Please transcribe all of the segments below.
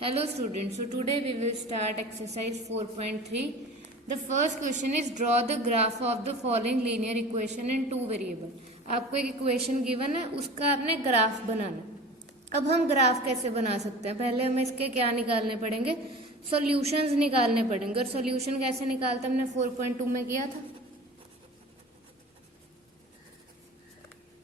Hello students, so today we will start exercise 4.3. The first question is draw the graph of the following linear equation in two variable. आपको एक equation given है, उसका आपने graph बनाना। अब हम graph कैसे बना सकते हैं? पहले हमें इसके क्या निकालने पड़ेंगे, सॉल्यूशंस निकालने पड़ेंगे। और सॉल्यूशन कैसे निकालते हमने 4.2 में किया था।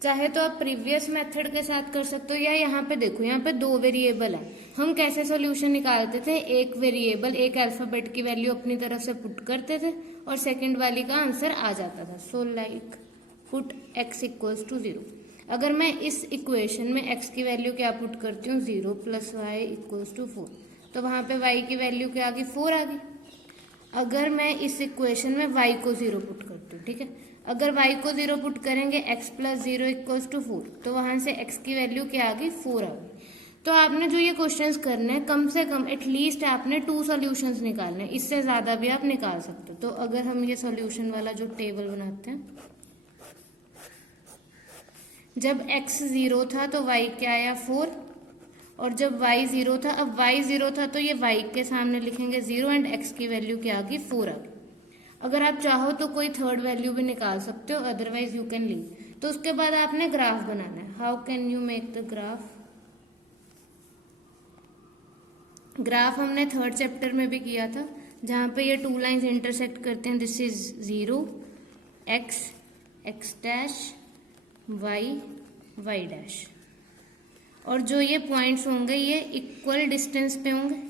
चाहे तो आप प्रीवियस मेथड के साथ कर सकते हो या यहाँ पे देखो, यहाँ पे दो वेरिएबल है। हम कैसे सॉल्यूशन निकालते थे, एक वेरिएबल एक अल्फाबेट की वैल्यू अपनी तरफ से पुट करते थे और सेकंड वाली का आंसर आ जाता था। So like put x equals to 0। अगर मैं इस इक्वेशन में x की वैल्यू क्या पुट करती हूँ, 0 + y इक्वल्स टू 4, तो वहां पे y की वैल्यू क्या आ गई, 4 आ गई। अगर मैं इस इक्वेशन में y को 0 पुट करती हूँ, ठीक है, अगर y को 0 पुट करेंगे x + 0 इक्वल्स टू 4, तो वहां से x की वैल्यू क्या आ गई, 4 आ गई। तो आपने जो ये क्वेश्चंस करने हैं, कम से कम एटलीस्ट आपने 2 सॉल्यूशंस निकालने हैं, इससे ज्यादा भी आप निकाल सकते हो। तो अगर हम ये सॉल्यूशन वाला जो टेबल बनाते हैं, जब x 0 था तो y क्या आया, 4, और जब y 0 था, अब y 0 था तो ये y के सामने लिखेंगे 0 एंड x की वैल्यू क्या आ गई, 4 आ गई। अगर आप चाहो तो कोई थर्ड वैल्यू भी निकाल सकते हो, अदरवाइज यू कैन लीव। तो उसके बाद आपने ग्राफ बनाना है। How can you make the graph? Graph हमने थर्ड चैप्टर में भी किया था, जहां पे ये 2 लाइंस इंटरसेक्ट करते हैं। This is 0 x x dash y y dash, और जो ये पॉइंट्स होंगे ये इक्वल डिस्टेंस पे होंगे।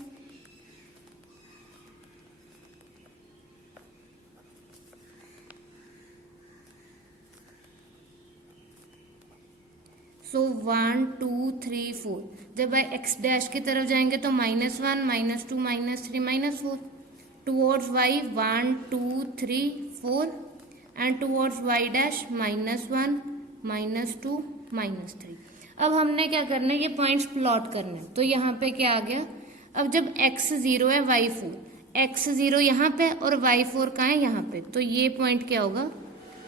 सो 1 2 3 4, जब x डैश की तरफ जाएंगे तो -1 -2 -3 -4, towards y 1 2 3 4 and towards y dash -1 -2 -3। अब हमने क्या करना है, ये पॉइंट्स प्लॉट करने हैं। तो यहाँ पे क्या आ गया, अब जब x 0 है y 4, x 0 यहाँ पे और y 4 कहाँ है, यहाँ पे, तो ये पॉइंट क्या होगा,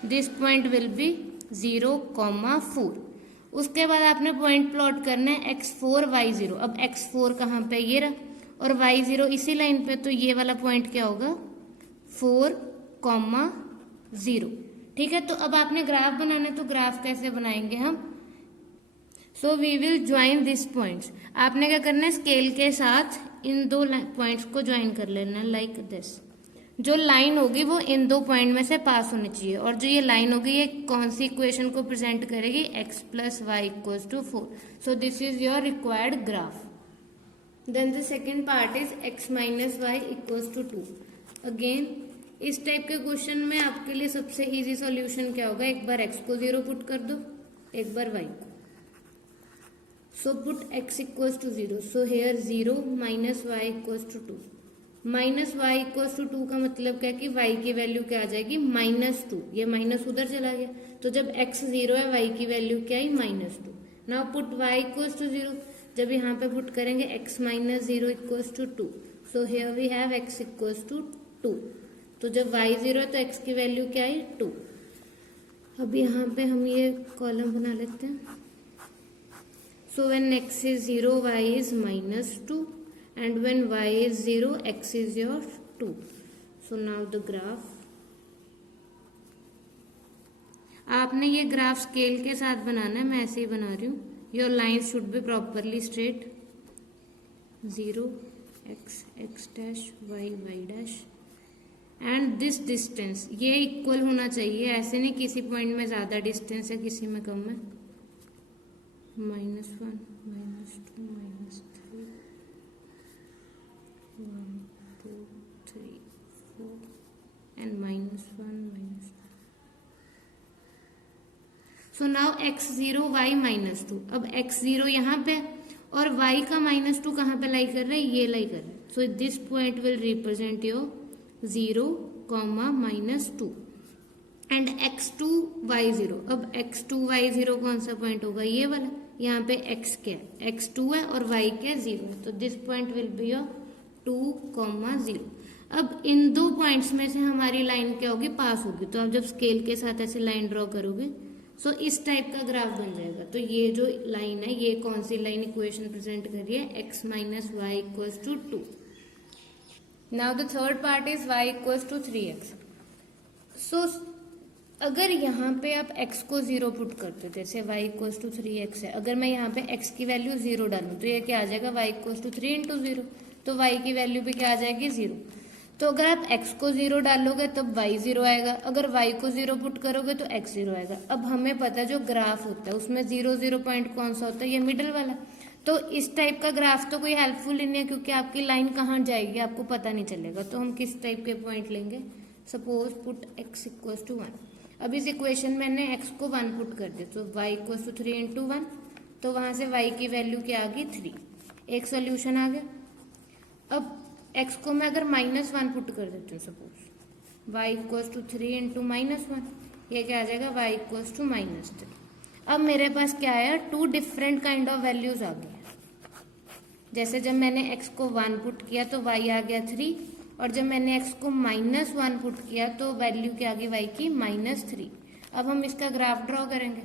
दिस पॉइंट विल बी 0, 4। उसके बाद आपने पॉइंट प्लॉट करना है x4 y0। अब x4 कहाँ पे, ये रहा, और y0 इसी लाइन पे, तो ये वाला पॉइंट क्या होगा, 4, 0। ठीक है, तो अब आपने ग्राफ बनाना है, तो ग्राफ कैसे बनाएंगे हम, so we will join this points. आपने क्या करना है, स्केल के साथ इन दो पॉइंट्स को ज्वाइन कर लेना है, लाइक दिस। जो लाइन होगी वो इन दो पॉइंट में से पास होनी चाहिए, और जो ये लाइन होगी ये कौन सी इक्वेशन को प्रेजेंट करेगी, x + y equals to 4। So this is your required graph. Then the second part is x - y equals to 2। Again इस टाइप के क्वेश्चन में आपके लिए सबसे इजी सॉल्यूशन क्या होगा, एक बार x को 0 पुट कर दो, एक बार y को। So put x equals to 0, so here 0 - y equals to 2। -y equals to 2 का मतलब क्या है कि y की वैल्यू क्या आ जाएगी, -2। ये माइनस उधर चला गया, तो जब x 0 है y की वैल्यू क्या आई, -2। Now put y equals to 0, जब यहाँ पे पुट करेंगे x - 0 equals to 2, so here we have x equals to 2। तो जब y 0 है तो x की वैल्यू क्या आई, 2। अब यहाँ पे हम ये कॉलम बना लेते हैं। So when x is 0 y is -2, and when y is 0 x is your 2. So now the graph, आपने ये ग्राफ स्केल के साथ बनाना है, मैं ऐसे ही बना रही हूँ। Your lines should be properly straight, 0 x x dash y y dash, and this distance ये इक्वल होना चाहिए, ऐसे नहीं किसी पॉइंट में ज्यादा डिस्टेंस है किसी में कम है। -1 -2 -3 1 2 3 4 and -1 so now x 0 y -2। अब x 0 यहाँ पे और y का -2 कहाँ पे लाई कर रहे हैं, ये लाई कर रहे हैं। So this point will represent your 0, -2 and x2 y0। अब x2 y0 कौन सा पॉइंट होगा, ये वाला। यहाँ पे x क्या है, x2 है, और y क्या 0 है, तो this point will be your 2, 0। अब इन दो पॉइंट्स में से हमारी लाइन क्या होगी, पास होगी। तो आप जब स्केल के साथ ऐसे लाइन ड्रॉ करोगे सो इस टाइप का ग्राफ बन जाएगा। तो ये जो लाइन है ये कौन सी लाइन इक्वेशन प्रेजेंट कर रही है, x minus y equals to 2। Now the third part is y equals to 3x। So अगर यहाँ पे आप x को 0 पुट करते, जैसे y इक्वल्स टू 3x है, अगर मैं यहाँ पे x की वैल्यू 0 डालूं तो ये क्या आ जाएगा, y इक्वल्स टू 3 इंटू 0, तो y की वैल्यू भी क्या आ जाएगी 0। तो अगर आप x को 0 डालोगे तब y 0 आएगा, अगर y को 0 पुट करोगे तो x 0 आएगा। अब हमें पता है जो ग्राफ होता है उसमें 0 0 पॉइंट कौन सा होता है, ये मिडल वाला। तो इस टाइप का ग्राफ तो कोई हेल्पफुल नहीं है, क्योंकि आपकी लाइन कहाँ जाएगी आपको पता नहीं चलेगा। तो हम किस टाइप के पॉइंट लेंगे, suppose put x equals to 1। अब इस इक्वेशन में मैंने x को 1 पुट कर दिया, तो y इक्वल्स टू 3 इंटू 1, तो वहां से y की वैल्यू क्या आ गई 3, एक सोल्यूशन आ गया। अब x को मैं अगर -1 पुट कर देती हूँ, suppose y equals to 3 into -1, ये क्या आ जाएगा y इक्वल्स टू -3। अब मेरे पास क्या आया, 2 डिफरेंट काइंड ऑफ वैल्यूज आ गई। जैसे जब मैंने x को 1 पुट किया तो y आ गया 3, और जब मैंने x को -1 पुट किया तो वैल्यू क्या आ गई y की -3। अब हम इसका ग्राफ ड्रॉ करेंगे।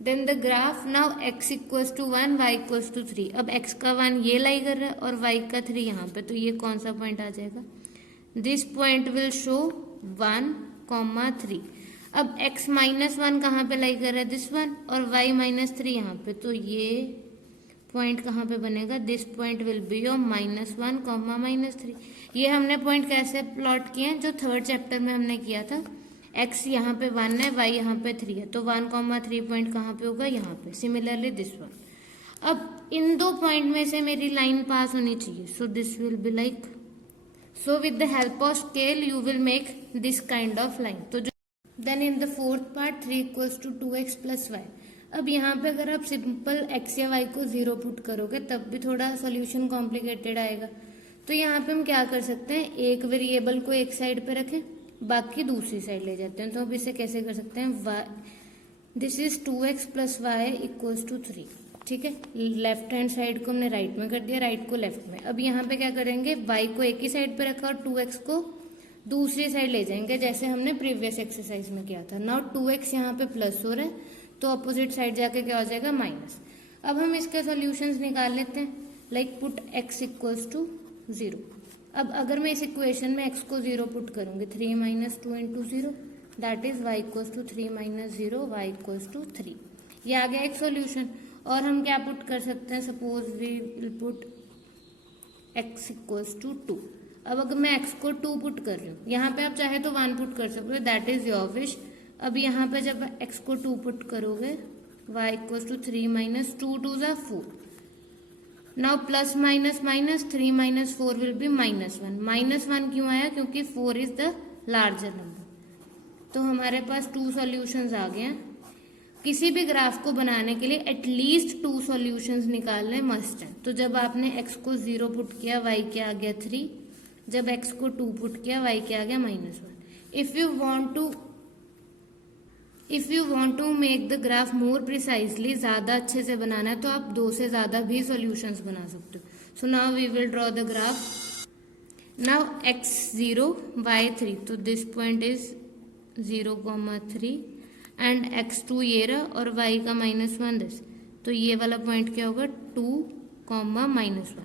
Then the graph now x equals to 1 y equals to 3। अब x का 1 ये लाई कर रहा है और y का 3 यहाँ पे, तो ये कौन सा पॉइंट आ जाएगा, दिस पॉइंट विल शो 1, 3। अब x -1 कहाँ पे लाई कर रहा है, दिस वन, और y -3 यहाँ पे, तो ये पॉइंट कहाँ पे बनेगा, this point will be of -1, -3। ये हमने पॉइंट कैसे प्लॉट किए हैं, जो थर्ड चैप्टर में हमने किया था। x यहाँ पे 1 है, y यहाँ पे 3 है, तो 1, 3 पॉइंट कहाँ पे होगा, यहाँ पे। Similarly this one. अब इन दो पॉइंट में से मेरी लाइन पास होनी चाहिए, so this will be like, so with the help of scale you will make this kind of line. तो then in the fourth part 3 equals to 2x plus y। अब यहाँ पे अगर आप सिंपल x या y को 0 put करोगे तब भी थोड़ा सोल्यूशन कॉम्प्लिकेटेड आएगा। तो यहाँ पे हम क्या कर सकते हैं, एक वेरिएबल को एक साइड पे रखें, बाकी दूसरी साइड ले जाते हैं। तो अब इसे कैसे कर सकते हैं, this is 2x plus y equals to 3, ठीक है। लेफ्ट हैंड साइड को हमने राइट में कर दिया, राइट को लेफ्ट में। अब यहाँ पे क्या करेंगे, y को एक ही साइड पे रखा और 2x को दूसरी साइड ले जाएंगे, जैसे हमने प्रीवियस एक्सरसाइज में किया था। नाउ 2x यहाँ पे प्लस हो रहा है, तो अपोजिट साइड जाके क्या हो जाएगा, माइनस। अब हम इसके सॉल्यूशंस निकाल लेते हैं, like put x equals to 0। अब अगर मैं इस इक्वेशन में x को 0 पुट करूंगी, 3 - 2 into 0, that is y equals to 3 - 0, y equals to 3। ये आ गया एक सॉल्यूशन। और हम क्या पुट कर सकते हैं, suppose we will put x equals to 2। अब अगर मैं x को 2 पुट कर रही हूँ, यहाँ पे आप चाहे तो 1 पुट कर सकते हो, दैट इज योर विश। अब यहाँ पे जब x को 2 पुट करोगे, y equals to 3 - 2 2 = 4। Now plus minus minus, 3 - 4 will be -1। -1 क्यों आया, क्योंकि 4 इज द लार्जर नंबर। तो हमारे पास 2 सॉल्यूशंस आ गए हैं। किसी भी ग्राफ को बनाने के लिए एटलीस्ट 2 सॉल्यूशंस निकालने मस्ट है। तो जब आपने x को 0 पुट किया, y क्या आ गया 3। जब x को 2 पुट किया, y क्या आ गया -1। If you want to make the graph more precisely, ज्यादा अच्छे से बनाना है तो आप 2 से ज्यादा भी सॉल्यूशंस बना सकते हो। So now we will draw the graph. Now x 0 y 3, तो this point is 0, 3 and x 2 ये रहा और y का -1 दिस, तो ये वाला पॉइंट क्या होगा, 2, -1।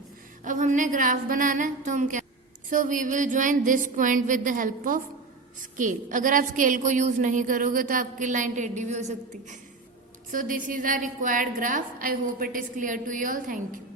अब हमने ग्राफ बनाना है तो हम क्या, so we will join this point with the help of scale. अगर आप स्केल को यूज नहीं करोगे तो आपकी लाइन टेढ़ी भी हो सकती है। So this is our required graph. I hope it is clear to you all. Thank you.